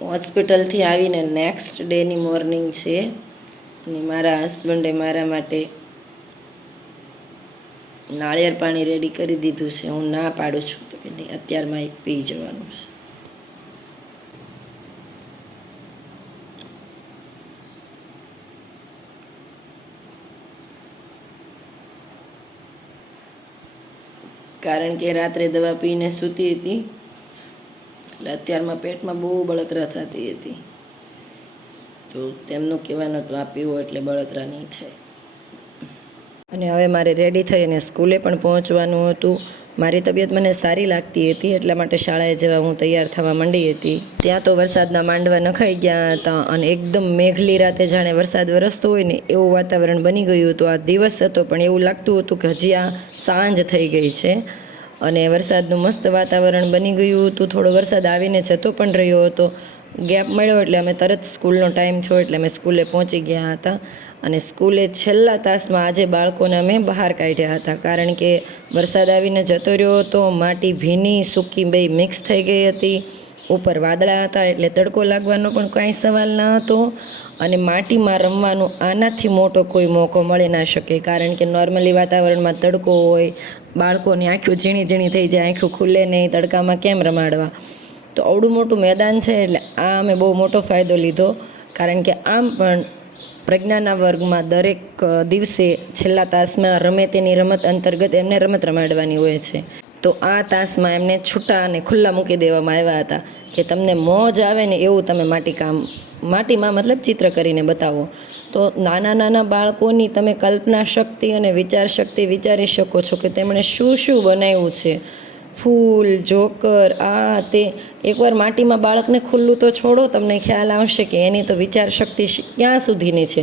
હોસ્પિટલથી આવીને નેક્સ્ટ ડેની મોર્નિંગ છે અને મારા હસબન્ડે મારા માટે નાળિયેર પાણી રેડી કરી દીધું છે. હું ના પાડું છું તો કે નહીં, અત્યારમાં એક પી જવાનું છે. કારણ કે રાત્રે દવા પીને સૂતી હતી એટલે અત્યારમાં પેટમાં બહુ બળતરા થતી હતી, તો તેમનું કહેવાનું હતું આ પીવો એટલે બળતરા નહીં થાય. અને હવે મારે રેડી થઈ અને સ્કૂલે પણ પહોંચવાનું હતું. મારી તબિયત મને સારી લાગતી હતી એટલા માટે શાળાએ જવા હું તૈયાર થવા માંડી હતી. ત્યાં તો વરસાદના માંડવા નખાઈ ગયા હતા અને એકદમ મેઘલી રાતે જાણે વરસાદ વરસતો હોય ને એવું વાતાવરણ બની ગયું હતું. આ દિવસ હતો પણ એવું લાગતું હતું કે હજી આ સાંજ થઈ ગઈ છે અને વરસાદનું મસ્ત વાતાવરણ બની ગયું હતું. થોડો વરસાદ આવીને જતો પણ રહ્યો હતો. ગેપ મળ્યો એટલે અમે તરત સ્કૂલનો ટાઈમ થયો એટલે અમે સ્કૂલે પહોંચી ગયા હતા. અને સ્કૂલે છેલ્લા તાસમાં આજે બાળકોને અમે બહાર કાઢ્યા હતા કારણ કે વરસાદ આવીને જતો રહ્યો હતો. માટી ભીની સૂકી બે મિક્સ થઈ ગઈ હતી. ઉપર વાદળા હતા એટલે તડકો લાગવાનો પણ કાંઈ સવાલ ન હતો. અને માટીમાં રમવાનું આનાથી મોટો કોઈ મોકો મળી ના શકે કારણ કે નોર્મલી વાતાવરણમાં તડકો હોય, બાળકોની આંખો ઝીણી ઝીણી થઈ જાય, આંખો ખુલે નહીં, તડકામાં કેમ રમાડવા. તો અવડું મોટું મેદાન છે એટલે આ અમે બહુ મોટો ફાયદો લીધો કારણ કે આમ પણ પ્રજ્ઞાના વર્ગમાં દરેક દિવસે છેલ્લા તાસમાં રમે તેની રમત અંતર્ગત એમને રમત રમાડવાની હોય છે. તો આ તાસમાં એમને છૂટા અને ખુલ્લા મૂકી દેવામાં આવ્યા હતા કે તમને મોજ આવે ને એવું તમે માટીમાં મતલબ ચિત્ર કરીને બતાવો. તો નાના નાના બાળકોની તમે કલ્પના શક્તિ અને વિચાર શક્તિ વિચારી શકો છો કે તેમણે શું શું બનાવ્યું છે. ફૂલ, જોકર, આ તે. એકવાર માટીમાં બાળકને ખુલ્લું તો છોડો, તમને ખ્યાલ આવશે કે એની તો વિચાર શક્તિ ક્યાં સુધીની છે.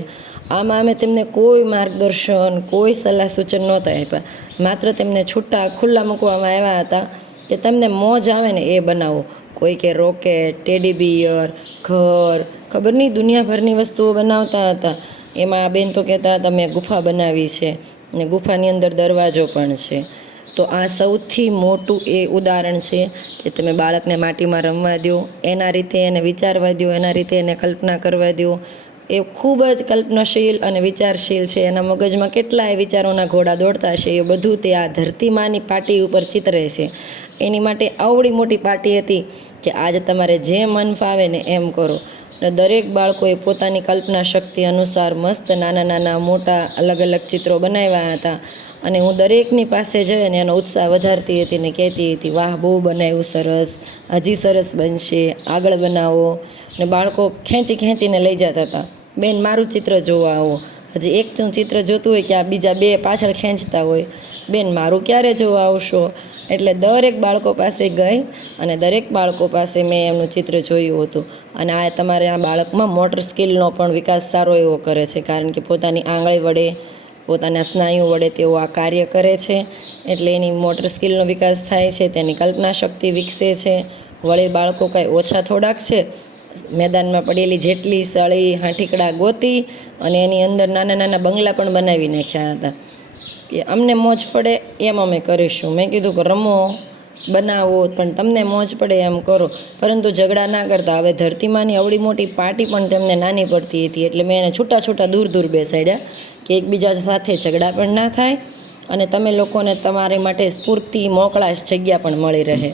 આમાં અમે તેમને કોઈ માર્ગદર્શન, કોઈ સલાહ સૂચન નહોતા આપ્યા. માત્ર તેમને છૂટા ખુલ્લા મૂકવામાં આવ્યા હતા કે તમને મોજ આવે ને એ બનાવો. કોઈ કે રોકેટ, ટેડી બિયર, ઘર, ખબર નહીં દુનિયાભરની વસ્તુઓ બનાવતા હતા. એમાં આ બેન તો કહેતા હતા મેં ગુફા બનાવી છે અને ગુફાની અંદર દરવાજો પણ છે. તો આ સૌથી મોટું એ ઉદાહરણ છે કે તમે બાળકને માટીમાં રમવા દો, એના રીતે એને વિચારવા દો, એના રીતે એને કલ્પના કરવા દો. એ ખૂબ જ કલ્પનાશીલ અને વિચારશીલ છે. એના મગજમાં કેટલાય વિચારોના ઘોડા દોડતા છે. એ બધું તે આ ધરતીમાની પાટી ઉપર ચિતરે છે. એની માટે આવડી મોટી પાટી હતી કે આજે તમારે જે મન ફાવે ને એમ કરો. દરેક બાળકોએ પોતાની કલ્પના શક્તિ અનુસાર મસ્ત નાના નાના મોટા અલગ અલગ ચિત્રો બનાવ્યા હતા. અને હું દરેકની પાસે જઈ અને એનો ઉત્સાહ વધારતી હતી ને કહેતી હતી વાહ બહુ બનાવ્યું, સરસ, હજી સરસ બનશે, આગળ બનાવો. ને બાળકો ખેંચીને લઈ જતા હતા, બેન મારું ચિત્ર જોવા આવો. હજી એકનું ચિત્ર જોતું હોય કે આ બીજા બે પાછળ ખેંચતા હોય, બેન મારું ક્યારે જોવા આવશો. એટલે દરેક બાળકો પાસે ગઈ અને દરેક બાળકો પાસે મેં એમનું ચિત્ર જોયું હતું. અને આ તમારે આ બાળકમાં મોટર સ્કિલનો પણ વિકાસ સારો એવો કરે છે કારણ કે પોતાની આંગળી વડે, પોતાના સ્નાયુ વડે તેઓ આ કાર્ય કરે છે. એટલે એની મોટર સ્કિલનો વિકાસ થાય છે, તેની કલ્પના શક્તિ વિકસે છે. વળી બાળકો કાંઈ ઓછા થોડાક છે. મેદાનમાં પડેલી જેટલી સળી હાંઠીકડા ગોતી અને એની અંદર નાના નાના બંગલા પણ બનાવી નાખ્યા હતા કે અમને મોજ પડે એમ અમે કરીશું. મેં કીધું કે રમો, બનાવો, પણ તમને મોજ પડે એમ કરો, પરંતુ ઝઘડા ના કરતા. હવે ધરતીમાંની અવળી મોટી પાર્ટી પણ તેમને નાની પડતી હતી એટલે મેં એને છૂટા છૂટા દૂર દૂર બેસાડ્યા કે એકબીજા સાથે ઝઘડા પણ ના થાય અને તમે લોકોને તમારી માટે પૂરતી મોકળાશ જગ્યા પણ મળી રહે.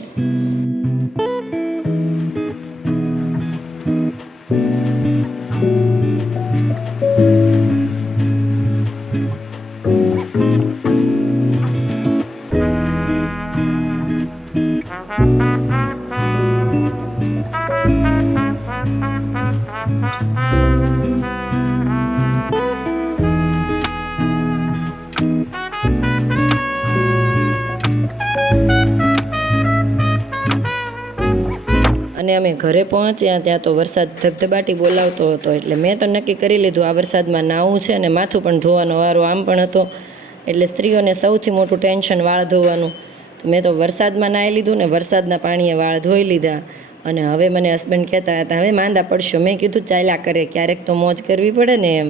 અને અમે ઘરે પહોંચ્યા ત્યાં તો વરસાદ ધબધબાટી બોલાવતો હતો એટલે મેં તો નક્કી કરી લીધું આ વરસાદમાં નાહવું છે અને માથું પણ ધોવાનો વારો આમ પણ હતો. એટલે સ્ત્રીઓને સૌથી મોટું ટેન્શન વાળ ધોવાનું. તો મેં તો વરસાદમાં નાહી લીધું ને વરસાદના પાણીએ વાળ ધોઈ લીધા. અને હવે મને હસબન્ડ કહેતા હતા હવે માંદા પડશો. મેં કીધું ચાલ્યા કરે, ક્યારેક તો મોજ કરવી પડે ને એમ.